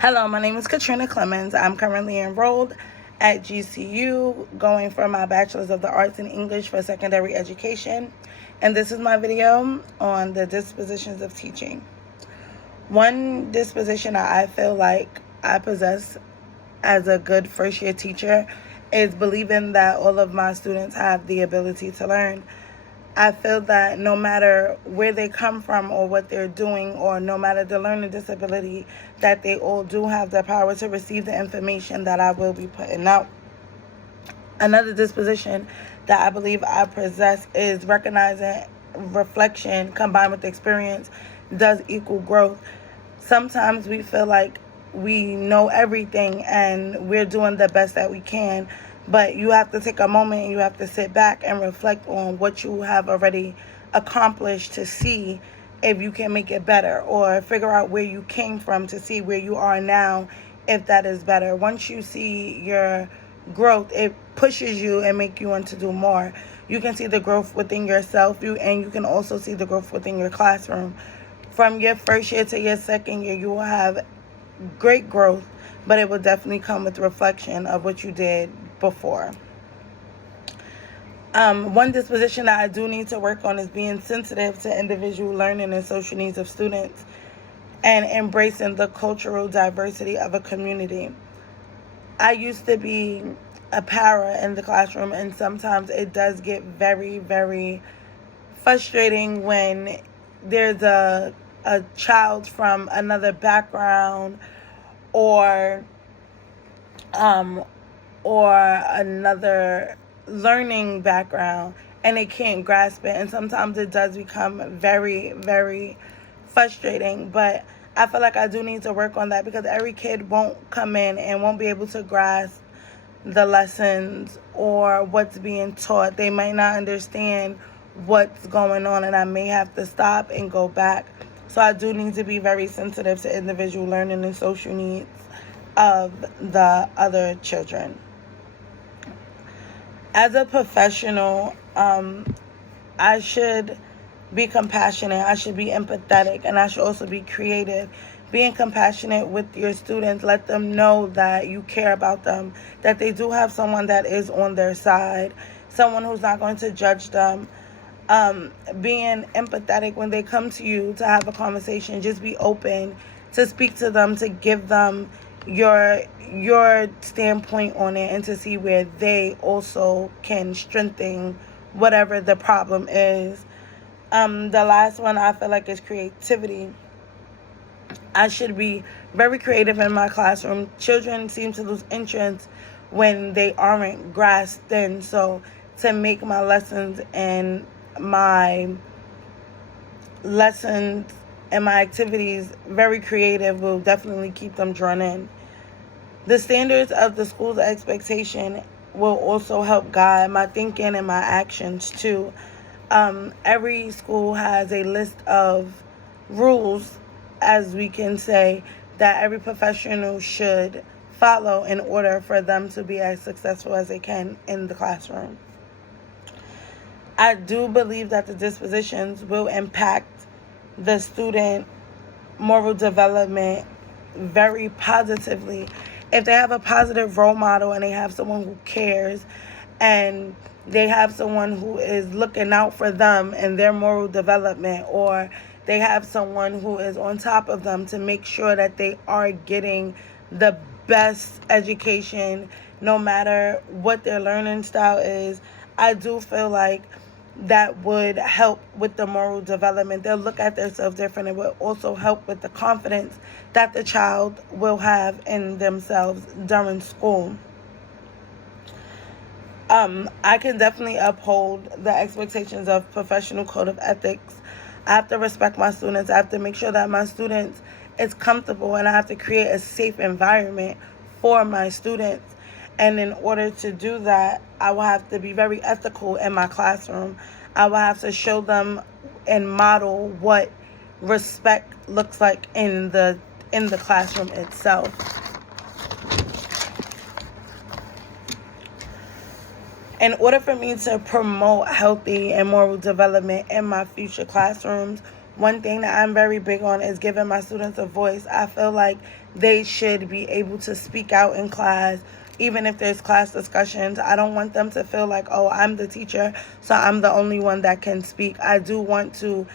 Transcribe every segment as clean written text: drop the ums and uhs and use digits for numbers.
Hello, my name is Katrina Clemens. I'm currently enrolled at GCU, going for my Bachelor's of the Arts in English for Secondary Education. And this is my video on the dispositions of teaching. One disposition I feel like I possess as a good first-year teacher is believing that all of my students have the ability to learn. I feel that no matter where they come from or what they're doing, or no matter the learning disability, that they all do have the power to receive the information that I will be putting out. Another disposition that I believe I possess is recognizing reflection combined with experience does equal growth. Sometimes we feel like we know everything and we're doing the best that we can, but you have to take a moment and you have to sit back and reflect on what you have already accomplished to see if you can make it better, or figure out where you came from to see where you are now, if that is better. Once you see your growth, it pushes you and make you want to do more. You can see the growth within yourself, and you can also see the growth within your classroom. From your first year to your second year, you will have great growth, but it will definitely come with reflection of what you did before. One disposition that I do need to work on is being sensitive to individual learning and social needs of students, and embracing the cultural diversity of a community. I used to be a para in the classroom, and sometimes it does get very, very frustrating when there's a child from another background or another learning background, and they can't grasp it. And sometimes it does become very, very frustrating. But I feel like I do need to work on that, because every kid won't come in and won't be able to grasp the lessons or what's being taught. They might not understand what's going on, and I may have to stop and go back. So I do need to be very sensitive to individual learning and social needs of the other children. As a professional, I should be compassionate, I should be empathetic, and I should also be creative. Being compassionate with your students, let them know that you care about them, that they do have someone that is on their side, someone who's not going to judge them. Being empathetic when they come to you to have a conversation, just be open to speak to them, to give them your standpoint on it, and to see where they also can strengthen whatever the problem is. The last one I feel like is creativity. I should be very creative in my classroom. Children seem to lose interest when they aren't grasped in. So to make my lessons and my activities very creative will definitely keep them drawn in. The standards of the school's expectation will also help guide my thinking and my actions too. Every school has a list of rules, as we can say, that every professional should follow in order for them to be as successful as they can in the classroom. I do believe that the dispositions will impact the student moral development very positively. If they have a positive role model and they have someone who cares, and they have someone who is looking out for them and their moral development, or they have someone who is on top of them to make sure that they are getting the best education no matter what their learning style is, I do feel like that would help with the moral development. They'll look at themselves different. It will also help with the confidence that the child will have in themselves during school. I can definitely uphold the expectations of professional code of ethics. I have to respect my students. I have to make sure that my students is comfortable, and I have to create a safe environment for my students. And in order to do that, I will have to be very ethical in my classroom. I will have to show them and model what respect looks like in the classroom itself. In order for me to promote healthy and moral development in my future classrooms, One thing that I'm very big on is giving my students a voice. I feel like they should be able to speak out in class, even if there's class discussions. I don't want them to feel like, oh, I'm the teacher, so I'm the only one that can speak. I do want to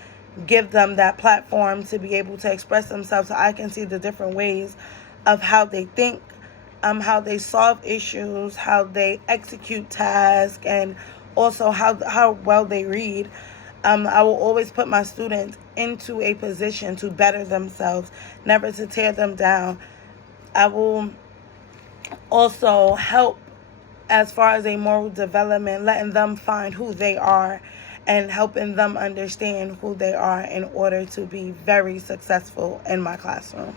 give them that platform to be able to express themselves so I can see the different ways of how they think, how they solve issues, how they execute tasks, and also how well they read. I will always put my students into a position to better themselves, never to tear them down. I will also help as far as a moral development, letting them find who they are and helping them understand who they are in order to be very successful in my classroom.